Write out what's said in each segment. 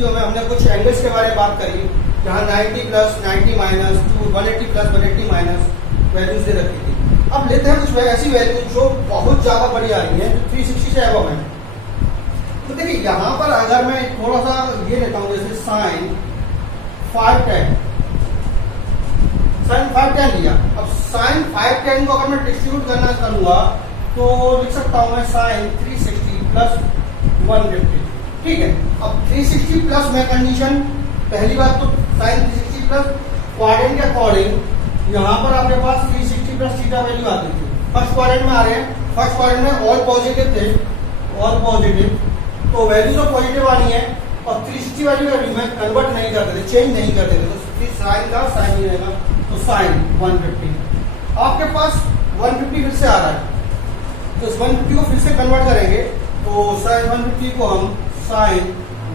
Video में हमने कुछ एंगल्स के बारे में बात करी, जहाँ 90 plus 90 minus 180 plus 180 minus values दे रखी थी। अब लेते हैं कुछ ऐसी वैल्यूज जो बहुत ज्यादा बड़ी आ रही है, जो 360 से एबव है। तो देखिए यहाँ पर अगर मैं थोड़ा सा ये लेता हूँ, जैसे साइन 5tan, साइन 5tan लिया। अब साइन 5tan को अगर मैं डिस्ट्रीब्यूट करना करूंगा तो लिख सकता हूं मैं साइन 360 प्लस 150। ठीक है, अब 360 प्लस में कंडीशन, पहली बात तो साइन 360 प्लस क्वाड्रेंट के अकॉर्डिंग यहाँ पर आपके पास 360 प्लस थीटा वैल्यू आती थी। फर्स्ट क्वाड्रेंट में आ रहे हैं, फर्स्ट क्वाड्रेंट में ऑल पॉजिटिव थे, ऑल पॉजिटिव, तो वैल्यू तो पॉजिटिव आनी है और 360 वैल्यू में कन्वर्ट नहीं करते थे, चेंज नहीं करते थे, तो साइन का साइन ही रहेगा, तो साइन 150। आपके पास 150 फिर से आ रहा है, तो इस 150 को फिर से कन्वर्ट करेंगे, तो साइन 150 को हम साइन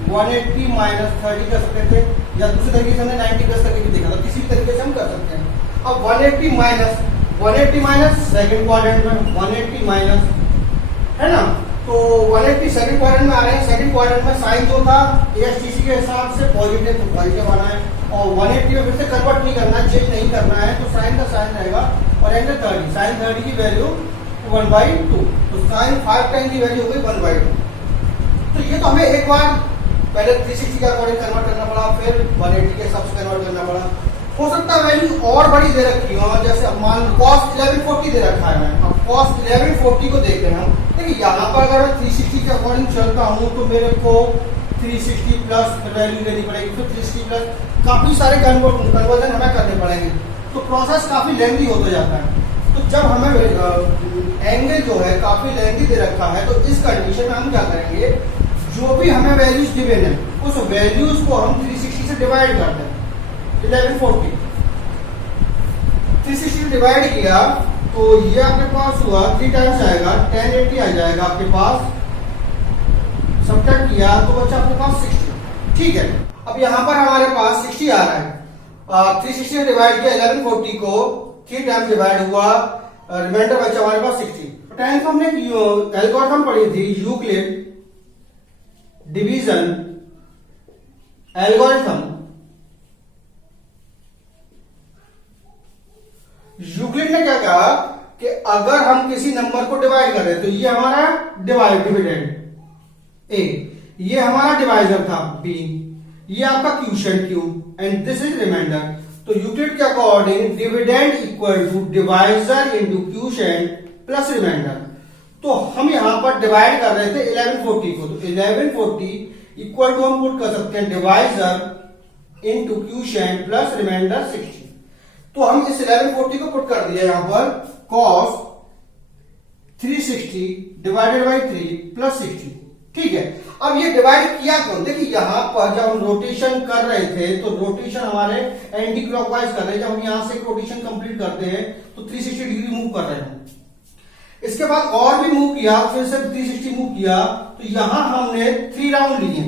180 माइनस 30 कर सकते थे, या दूसरे तरीके से हमने 90 प्लस करके भी देखा था, किसी भी तरीके से हम कर सकते हैं। अब 180 माइनस सेकंड क्वाड्रेंट में 180 माइनस, है ना, तो 180 सेकंड क्वाड्रेंट में आ रहे हैं। सेकंड क्वाड्रेंट में साइन जो था एएसटीसी के हिसाब से पॉजिटिव, तो पॉजिटिव आना है, और 180 में फिर से कन्वर्ट नहीं करना है, चेंज नहीं करना है, तो साइन का साइन रहेगा और एंगल 30, साइन 30 की वैल्यू 1/2, तो साइन 5tan की वैल्यू हो गई 1/2। तो ये तो हमें एक बार पहले 360 के अकॉर्डिंग कन्वर्ट करना पड़ा, फिर 180 के हिसाब से कन्वर्ट करना पड़ा। हो सकता है वैल्यू और बड़ी दे रखी हो, जैसे मान cos 1140 दे रखा है, मैं अब cos 1140 को देख रहे हैं हम। देखिए यहाँ पर अगर मैं 360 के अकॉर्डिंग चलता हूँ तो मेरे को 360 प्लस वैल्यू लेनी पड़ेगी, फिर 360 प्लस काफी सारे कन्वर्जन हमें करने पड़ेंगे, तो प्रोसेस काफी लेंथी होता जाता है। तो जब हमें एंगल जो है काफी लेंथी दे रखा है, तो इस कंडीशन में हम क्या करेंगे, जो भी हमें वैल्यूज गिवन है उस वैल्यूज को हम 360 से डिवाइड करते हैं। 1140 360 डिवाइड किया तो ये आपके पास हुआ 3 टाइम्स आएगा, 1080 आ जाएगा आपके पास, सब्ट्रैक्ट किया तो बचा आपके पास 60। ठीक है, अब यहां पर हमारे पास 60 आ रहा है, 360 में डिवाइड किया 1140 को, 3 टाइम्स डिवाइड हुआ, रिमाइंडर बचा हमारे पास 60। टाइम को हमने एल्गोरिथम पढ़ी थी, यूक्लिड डिवीजन एल्गोरिथम। यूक्लिड ने क्या कहा कि अगर हम किसी नंबर को डिवाइड कर रहे हैं, तो ये हमारा डिविडेंड ए, ये हमारा डिवाइजर था बी, ये आपका quotient Q, and this is remainder. तो यूक्लिड के according dividend equal to divisor into quotient plus remainder. तो हम यहां पर डिवाइड कर रहे थे 1140 को, तो 1140 इक्वल टू हम पुट कर सकते हैं divisor into quotient plus remainder 60। तो हम इस 1140 को पुट कर दिया यहां पर cos 360 डिवाइडेड बाई 3 प्लस 60। ठीक है, अब ये डिवाइड किया क्यों, देखिए यहां पर जब हम रोटेशन कर रहे थे तो रोटेशन हमारे एंटी क्लॉकवाइज कर रहे हैं। जब हम यहां से रोटेशन कंप्लीट करते हैं तो 360 डिग्री मूव कर रहे हैं, इसके बाद और भी मूव किया, फिर से 360 मूव किया, तो यहां हमने 3 राउंड लिए,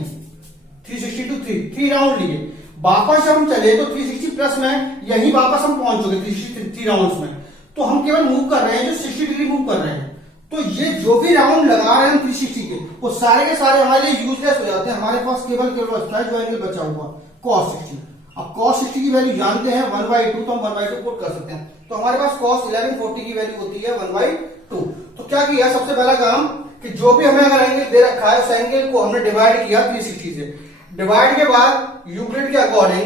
360 टू 3 राउंड लिए। वापस हम चले तो 360 प्लस में यही वापस हम पहुंच चुके 360 राउंड्स में, तो हम केवल मूव कर रहे हैं जो 60 डिग्री मूव कर रहे हैं। तो ये जो भी राउंड लगा रहे हैं 360 के, वो सारे के सारे हमारे लिए यूजलेस हो जाते हैं। हमारे पास केवल बचता है जो एंगल बचा हुआ cos 60। अब cos 60 की वैल्यू जानते हैं 1/2, तो हम 1/2 पुट कर सकते हैं। तो हमारे पास cos 1140 की वैल्यू होती है 1/2। तो क्या किया, सबसे पहला काम कि जो भी हमें अगर एंगल दे रखा है उस एंगल को हमने डिवाइड किया 360 से। डिवाइड के बाद यूक्लिड के according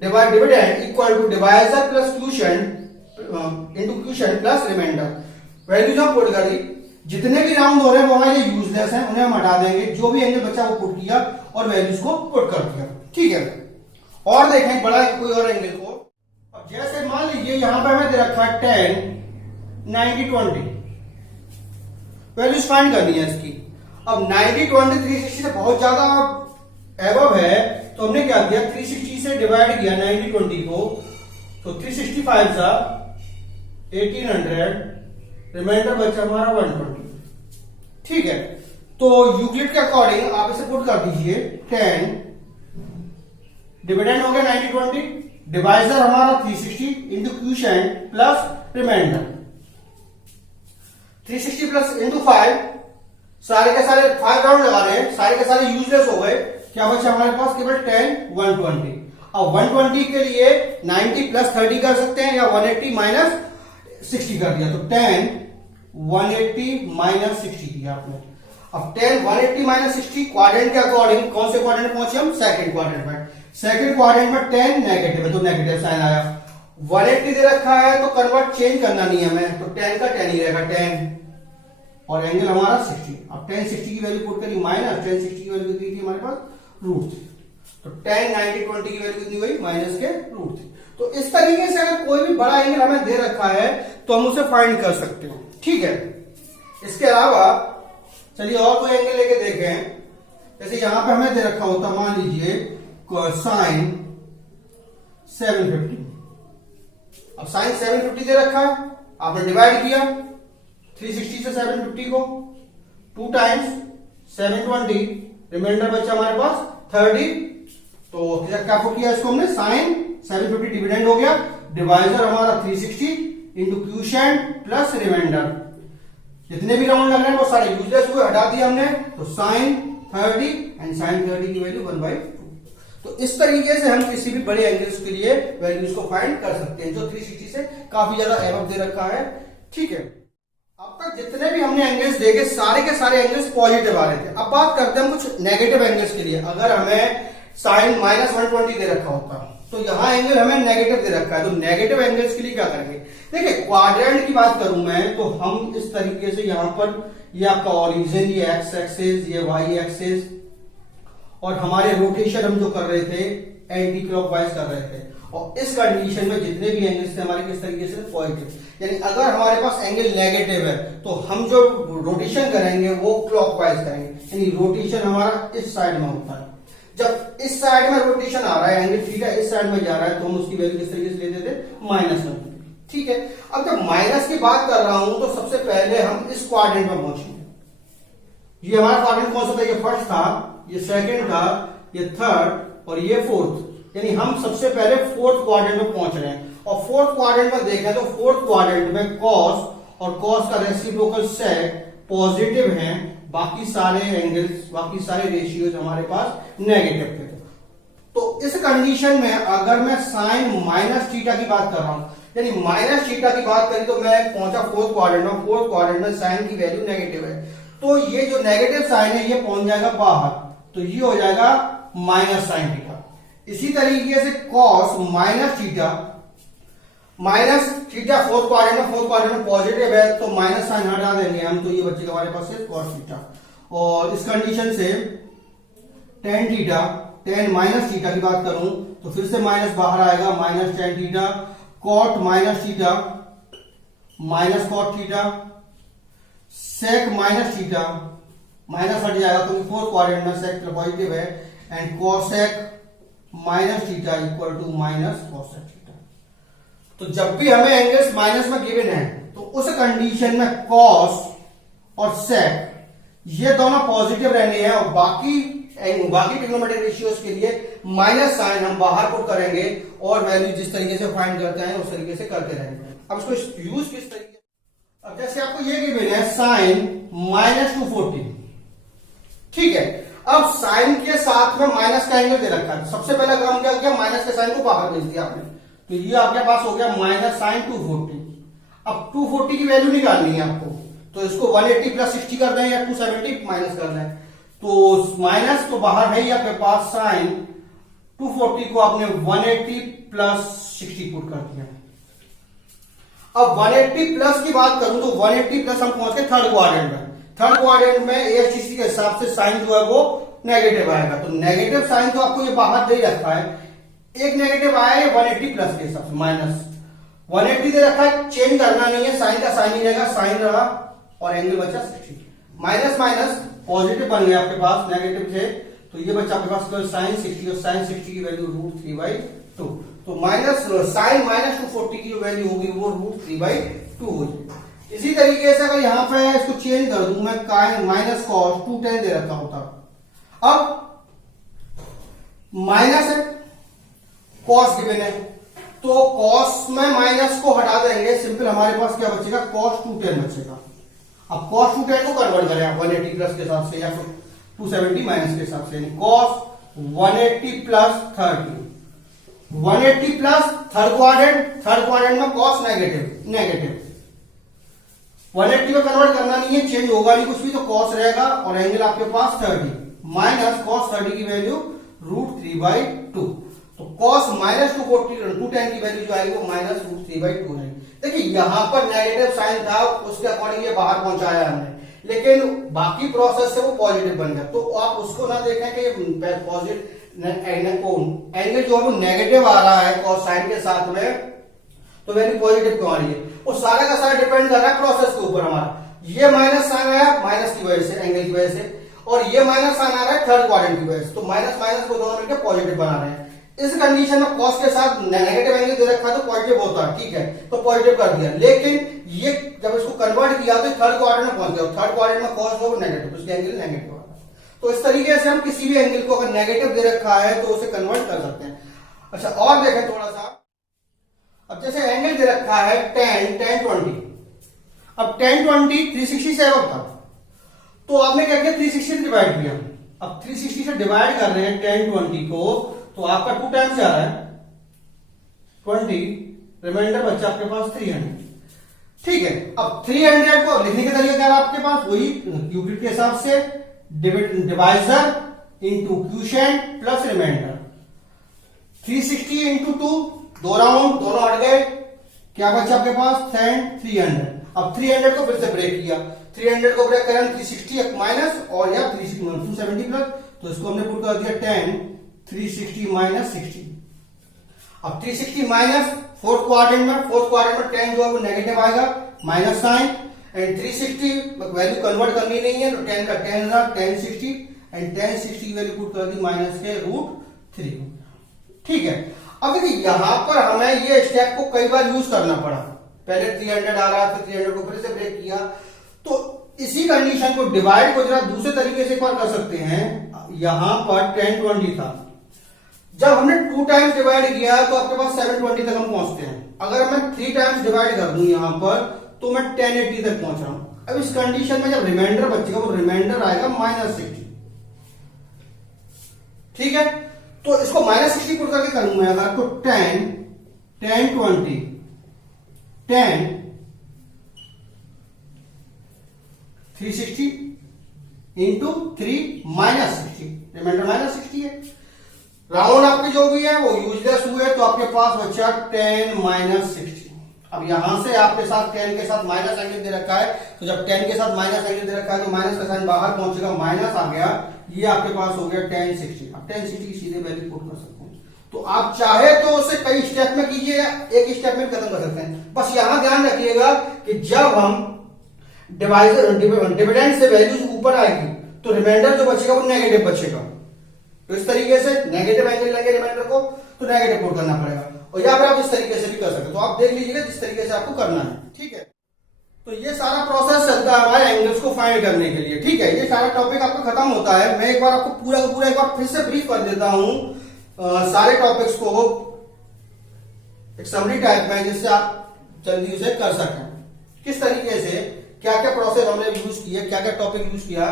dividend equal to divisor plus quotient into quotient plus remainder. Values हम पुट कर दी, जितने भी राउंड हो रहे हैं वो हमारे यूजलेस हैं, उन्हें हम हटा देंगे, जो भी एंगल बचा वो पुट किया और वैल्यूज को पुट कर दिया। ठीक है, और देखें बड़ा कोई और एंगल को। अब जैसे मान लीजिए यहां पर हमें दे रखा है 10 90 20, वैल्यूज फाइंड करनी है इसकी। अब 90 20 360 से बहुत ज्यादा एबव है, तो हमने क्या किया, 360 से डिवाइड किया 90 20 को, तो 365 सा 1800, रिमाइंडर बचा हमारा 120। ठीक है, तो यूक्लिड के अकॉर्डिंग आप इसे पुट कर दीजिए 10, डिविडेंड हो गया 90 20, डिवाइजर हमारा 360 into quotient plus remainder 360 plus into 5, सारे के सारे 5 राउंड लगा रहे हैं, सारे के सारे यूजलेस हो गए, क्या बचा हमारे पास, केवल tan 120। अब 120 के लिए 90 प्लस 30 कर सकते हैं या 180 माइनस 60 कर दिया, तो tan 180 माइनस 60 किया आपने। अब tan 180 माइनस 60 क्वाड्रेंट के अकॉर्डिंग कौन से क्वाड्रेंट पहुंचे हम, सेकंड क्वाड्रेंट में। सेकंड क्वाड्रेंट में tan नेगेटिव है तो नेगेटिव साइन आया। 180 दे रखा है तो कन्वर्ट चेंज करना नहीं है हमें, तो tan का tan ही रहेगा tan, और एंगल हमारा 60। अब tan 60 की वैल्यू पुट करी माइनस tan 60 की वैल्यू कितनी थी हमारे पास, √3, तो tan 90/20 की वैल्यू कितनी हुई, माइनस के √3। तो इस तरीके से अगर कोई भी बड़ा एंगल हमें दे रखा है तो हम उसे फाइंड कर सकते हो, ठीक है। इसके अलावा चलिए और कोई एंगल लेके देखें, जैसे यहां पे हमें दे रखा होता, मान लीजिए साइन 750। अब साइन 750 दे रखा है, आपने डिवाइड किया 360 से 750 को, 2 टाइम्स 720, रिमाइंडर बचा हमारे पास 30। तो क्या पुट किया इसको हमने, साइन 750 डिविडेंड हो गया, डिवाइजर हमारा 360 इंटू क्यूशेंट प्लस रिमाइंडर। जितने भी राउंड लग रहे हैं वो सारे यूजलेस हुए, हटा दिया हमने, तो साइन 30 एंड साइन 30 की वैल्यू 1/2। तो इस तरीके से हम किसी भी बड़े एंगल्स के लिए वैल्यूज को फाइंड कर सकते हैं जो 360 से काफी ज्यादा एबव दे रखा है, ठीक है। अब तक जितने भी हमने एंगल्स देखे सारे के सारे एंगल्स पॉजिटिव आ रहे थे। अब बात करते हैं कुछ नेगेटिव एंगल्स के लिए। अगर हमें साइन माइनस 120 दे रखा होता तो यहां एंगल हमें नेगेटिव दे रखा है, तो नेगेटिव एंगल्स के लिए क्या करेंगे, देखिए क्वाड्रेंट की बात करूं मैं तो हम इस तरीके से यहां पर ये आपका ओरिजिन, ये एक्स एक्सिस, ये वाई एक्सिस, और हमारे रोटेशन हम जो कर रहे थे एंटी क्लॉकवाइज कर रहे थे, और इस कंडीशन में जितने भी एंगल्स थे हमारे किस तरीके से पॉजिटिव, यानी अगर हमारे पास एंगल नेगेटिव है तो हम जो रोटेशन करेंगे वो क्लॉकवाइज करेंगे, यानी रोटेशन हमारा इस साइड में होता है। जब इस साइड में रोटेशन आ रहा है, एंगल थीटा इस साइड में जा रहा है, तो हम उसकी वैल्यू किस तरीके से लेते थे, -1, ठीक है। अब जब माइनस की बात कर रहा हूं तो सबसे पहले हम इस क्वाड्रेंट में पहुंचेंगे। ये हमारा क्वाड्रेंट कौन सा था, ये फर्स्ट था, ये सेकंड था, ये थर्ड और ये फोर्थ, यानी हम सबसे पहले फोर्थ क्वाड्रेंट में पहुंच रहे हैं। और फोर्थ क्वाड्रेंट में देखें तो फोर्थ क्वाड्रेंट में कॉस और कॉस का रेसिप्रोकल सेक पॉजिटिव हैं, बाकी सारे एंगल्स, बाकी सारे रेशियोज हमारे पास नेगेटिव थे। तो इस कंडीशन में अगर मैं साइन माइनस थीटा की बात कर रहा हूं, यानी माइनस थीटा की बात करी तो मैं पहुंचा फोर्थ क्वाड्रेंट में, फोर्थ क्वाड्रेंट में साइन की वैल्यू नेगेटिव है, तो ये जो नेगेटिव साइन है ये पहुंच जाएगा बाहर, तो ये हो जाएगा माइनस साइन थीटा। इसी तरीके से cos minus theta, minus theta fourth quadrant में पॉजिटिव है तो माइनस साइन हटा देंगे हम, तो ये बच्चे हमारे पास है कॉस थीटा। और इस कंडीशन से tan theta, tan minus theta की बात करूं तो फिर से माइनस बाहर आएगा, minus tan theta, cot minus theta, minus cot theta, sec minus theta, minus हट जाएगा क्योंकि फोर्थ क्वाड्रेंट में सेक पॉजिटिव है, and cosec minus theta equal to minus cosec theta. तो जब भी हमें एंगल्स माइनस में गिवन है तो उस कंडीशन में कॉस और सेक ये दोनों पॉजिटिव रहने हैं, और बाकी ट्रिग्नोमेट्रिक रेशियोज के लिए माइनस साइन हम बाहर पुट करेंगे और वैल्यू जिस तरीके से फाइंड करते हैं उस तरीके से करते रहेंगे। अब इसको यूज किस तरीके, अब जैसे आपको ये गिवन है साइन -240, ठीक है। अब साइन के साथ में माइनस का एंगल दे रखा है, सबसे पहला काम क्या किया, माइनस के साइन को बाहर भेज दिया आपने, तो ये आपके पास हो गया माइनस साइन 240। अब 240 की वैल्यू निकालनी है आपको, तो इसको 180 प्लस 60 कर दें या 270 माइनस कर दें, तो माइनस तो बाहर है ही आपके पास, साइन 240 को आपने 180 प्लस 60 पुट कर दिया। अब 180 प्लस की बात करूं तो 180 प्लस हम पहुंच गए थर्ड क्वाड्रेंट में। थर्ड क्वाड्रेंट में AHTC के हिसाब से साइन जो है वो नेगेटिव आएगा, तो नेगेटिव साइन तो आपको ये बाहर दे ही रखा है, एक नेगेटिव आया है 180 प्लस के हिसाब से, माइनस 180 दे रखा है, चेंज करना नहीं है, साइन का साइन ही रहेगा, साइन रहा और एंगल बचा 60, माइनस माइनस पॉजिटिव बन गया आपके पास, नेगेटिव थे तो ये बचा आपके पास तो साइन 60, और साइन 60 की वैल्यू √3/2, तो माइनस साइन -240 की जो वैल्यू होगी वो √3/2 हो जाएगी। इसी तरीके से अगर यहां पे इसको चेंज कर दूं मैं, माइनस कॉस 210 दे रखा होता, अब माइनस है, कॉस गिवन है, तो कॉस में माइनस को हटा देंगे, सिंपल हमारे पास क्या बचेगा, कॉस 210 बचेगा। अब कॉस 210 को कन्वर्ट करें आप 180 प्लस के हिसाब से या फिर 270 माइनस के हिसाब से, यानी cos 180 plus 30, 180 plus third quadrant में कॉस नेगेटिव 180 में कन्वर्ट करना नहीं है, चेंज होगा नहीं कुछ भी, तो कॉस रहेगा और एंगल आपके पास 30 माइनस कॉस 30 की वैल्यू √3/2, तो कॉस -210 की वैल्यू जो आएगी वो -√3/2 है। देखिए यहां पर नेगेटिव साइन था, उसके अकॉर्डिंग ये बाहर पहुंचाया हमने, लेकिन बाकी प्रोसेस से वो पॉजिटिव बन गया, तो आप उसको ना देखें कि पॉजिटिव एंगल जो है वो नेगेटिव आ रहा है कॉस साइन के साथ में, तो वैल्यू पॉजिटिव क्यों आ रही है, वो सारा का सारा डिपेंड कर रहा है प्रोसेस के ऊपर हमारा। ये माइनस साइन आया माइनस की वजह से, एंगल की वजह से, और ये माइनस साइन आ रहा है थर्ड क्वाड्रेंट की वजह से, तो माइनस माइनस को दोनों मिलकर पॉजिटिव बना रहे हैं। इस कंडीशन में कॉस के साथ नेगेटिव एंगल दे रखा है तो पॉजिटिव होता है, ठीक है, तो पॉजिटिव कर दिया, लेकिन ये जब इसको कन्वर्ट किया तो थर्ड क्वाड्रेंट में पहुंच गया, थर्ड क्वाड्रेंट में कॉस हो नेगेटिव, उसके एंगल नेगेटिव होगा। तो इस तरीके से हम किसी भी एंगल को अगर नेगेटिव दे रखा है तो उसे कन्वर्ट कर सकते हैं। अच्छा और देखें थोड़ा सा, अब जैसे एंगल दे रखा है 10, 20, अब 10, 20 367 था, तो आपने क्या किया 360 से डिवाइड किया, अब 360 से डिवाइड कर रहे हैं 10, 20 को, तो आपका 2 टाइम्स जा रहा है 20, रिमाइंडर बच्चा आपके पास 300, ठीक है। अब 300 को लिखने का तरीका क्या है आपके पास, वही क्यूबिक के हिसाब से divisor into quotient plus remainder, 360 into 2, दो राउंड दोनों हट गए, क्या बचा आपके पास 300। अब 300 को फिर से ब्रेक किया, 300 को ब्रेक करें 360 माइनस और या 270 प्लस, तो इसको हमने पुट कर दिया 10, 360 माइनस 60। अब 360 माइनस फोर्थ क्वाड्रेंट में 10 जो है वो नेगेटिव आएगा, minus sine, and 360 value convert करनी नहीं है, तो 10 का 10 रहा 1060, एंड 1060 वैल्यू पुट कर दी माइनस के √3, ठीक है। अब देखिए यहां पर हमें ये स्टेप को कई बार यूज करना पड़ा, पहले 300 आ रहा, फिर 300 को फिर से ब्रेक किया, तो इसी कंडीशन को डिवाइड को जरा दूसरे तरीके से एक बार कर सकते हैं। यहां पर 10, 20 था, जब हमने 2 टाइम्स डिवाइड किया तो आपके पास 720 तक हम पहुंचते हैं, अगर मैं 3 टाइम्स डिवाइड कर दूं यहां पर तो मैं 1080 तक पहुंच रहा हूं। अब इस कंडीशन में जब रिमाइंडर बचेगा वो रिमाइंडर आएगा -60, ठीक है, तो इसको -60 पुट करके करूं मैं अगर, तो 10, 20, 10, 360 इंटू 3 -60, रिमाइंडर -60 है, राउंड आपके जो भी है वो यूजलेस हुए, तो आपके पास बचा 10 -60। अब यहां से आपके साथ 10 के साथ माइनस एंगल दे रखा है, तो जब 10 के साथ माइनस एंगल दे रखा है तो माइनस का साइन बाहर पहुंचेगा, माइनस आ गया, ये आपके पास हो गया 1060। अब 1060 की सीधे वैल्यू पुट कर सकते हैं, तो आप चाहे तो उसे कई स्टेप में कीजिए, एक स्टेप में खत्म कर सकते हैं। बस यहां ध्यान रखिएगा कि जब हम डिविडेंड से वैल्यूज ऊपर आएगी तो रिमाइंडर जो बचेगा वो नेगेटिव बचेगा, तो इस तरीके से नेगेटिव एंगल लगे रिमाइंडर को तो नेगेटिव पुट करना पड़ेगा, और या फिर आप इस तरीके से भी कर सकते हो, तो आप देख लीजिएगा जिस तरीके से आपको करना है, ठीक है। तो ये सारा प्रोसेस चलता है हमारे एंगल्स को फाइंड करने के लिए, ठीक है। ये सारा टॉपिक आपका खत्म होता है, मैं एक बार आपको पूरा का पूरा एक बार फिर से ब्रीफ कर देता हूं सारे टॉपिक्स को एक समरी टाइप में, जिससे आप जल्दी उसे कर सकें, किस तरीके से क्या क्या प्रोसेस हमने यूज किया, क्या क्या टॉपिक यूज किया,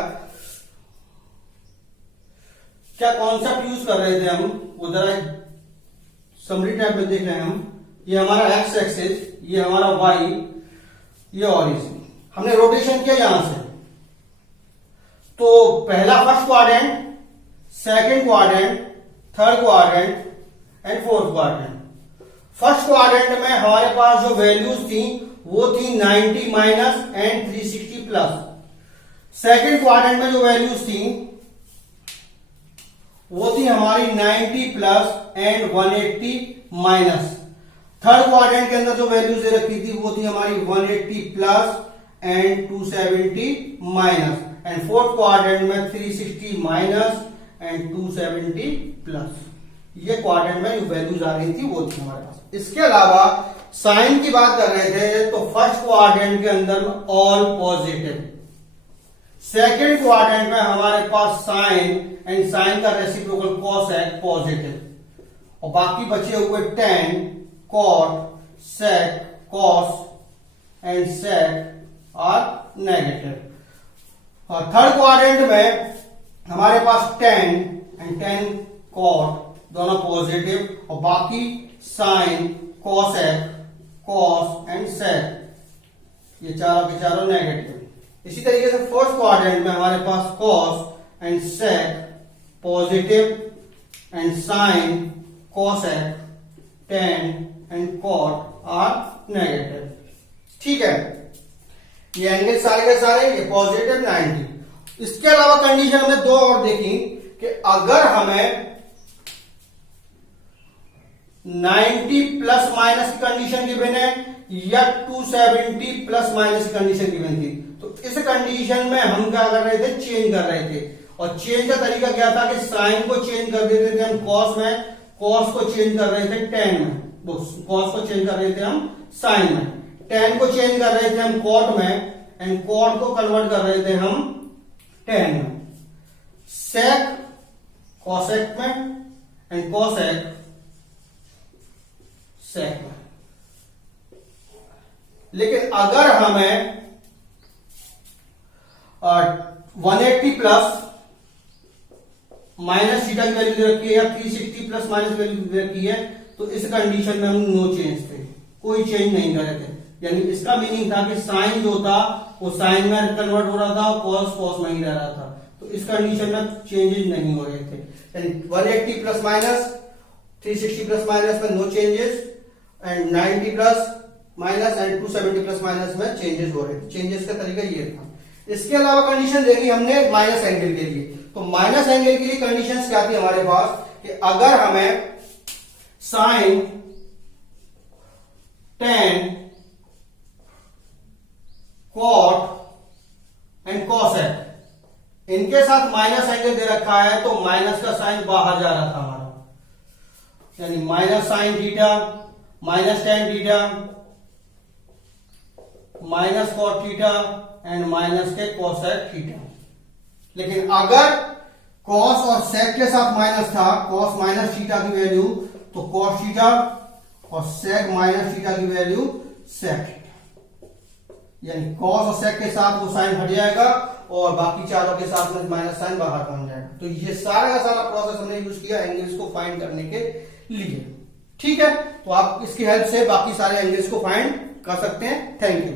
क्या कॉन्सेप्ट यूज कर रहे थे हम, वो जरा समरी टाइप में देख रहे हैं हम। ये हमारा एक्स एक्सिस, ये हमारा वाई, ये ऑरिजिन, हमने रोटेशन किया यहां से, तो पहला first quadrant, second quadrant, third quadrant and fourth quadrant. First quadrant में हमारे पास जो वैल्यूज थी वो थी 90 minus and 360 plus. Second quadrant में जो वैल्यूज थी वो थी हमारी 90 plus and 180 minus. Third quadrant के अंदर जो वैल्यूज दे रखी थी वो थी हमारी 180 plus and 270 minus, and fourth quadrant में 360 माइनस एंड 270 प्लस। ये क्वाड्रेंट में जो वैल्यूज आ रही थी वो थी हमारे पास। इसके अलावा साइन की बात कर रहे थे तो फर्स्ट क्वाड्रेंट के अंदर ऑल पॉजिटिव, सेकेंड क्वाड्रेंट में हमारे पास साइन एंड साइन का रेसिप्रोकल कॉस है पॉजिटिव, और बाकी बचे हुए tan, cot, sec, cos and sec are negative. और थर्ड क्वाड्रेंट में हमारे पास tan एंड tan कॉट दोनों पॉजिटिव और बाकी sine, cosec, cos and sec ये चारों के चारों नेगेटिव। इसी तरीके से फर्स्ट क्वाड्रेंट में हमारे पास cos and sec positive and sine, cosec, tan and cot are negative. ठीक है, ये एंगल सारे के सारे ये पॉजिटिव 90। इसके अलावा कंडीशन हमने दो और देखी कि अगर हमें 90 प्लस माइनस की कंडीशन गिवन है या 270 प्लस माइनस की कंडीशन गिवन थी, तो इस कंडीशन में हम क्या कर रहे थे, चेंज कर रहे थे। और चेंज का तरीका क्या था कि साइन को चेंज कर देते थे हम कॉस में, कॉस को चेंज कर रहे थे टेन में, कॉस को चेंज कर रहे थे हम साइन में, टेन को चेंज कर रहे थे हम कॉट में, एंड कॉट को कन्वर्ट कर रहे थे हम टेन में, सेक कॉसेक में एंड कॉसेक सेक में। लेकिन अगर हमें 180 प्लस माइनस थीटा की वैल्यू दे रखी है या 360 प्लस माइनस वैल्यू दे रखी है, तो इस कंडीशन में हम नो चेंज थे, कोई चेंज नहीं कर रहे थे। यानी इसका मीनिंग था कि साइन जो था वो साइन में कन्वर्ट हो रहा था और कॉस कॉस में ही रह रहा था, तो इस कंडीशन में चेंजेस नहीं हो रहे थे। 180 प्लस माइनस, 360 प्लस माइनस में no changes, and 90 plus minus and 270 plus minus में चेंजेस हो रहे थे। चेंजेस का तरीका ये था। इसके अलावा कंडीशन देखी हमने माइनस एंगल के लिए, तो माइनस एंगल के लिए कंडीशंस क्या थी हमारे पास कि अगर हमें sine, tan, cot and cosec इनके साथ माइनस एंगल दे रखा है, तो माइनस का साइन बाहर जा रहा था हमारा, यानी minus sine theta, minus tan theta, minus cot theta and minus के कॉसेक थीटा। लेकिन अगर कॉस और सेक के साथ माइनस था, कॉस माइनस थीटा की वैल्यू तो कॉस थीटा और सेक माइनस थीटा की वैल्यू सेक, यानी कॉस और सेक के साथ वो साइन हट जाएगा और बाकी चारों के साथ में माइनस साइन बाहर पहुंच जाएगा। तो ये सारा का सारा प्रोसेस हमने यूज किया एंगल्स को फाइंड करने के लिए। ठीक है, तो आप इसकी हेल्प से बाकी सारे एंगल्स को फाइंड कर सकते हैं। Thank you.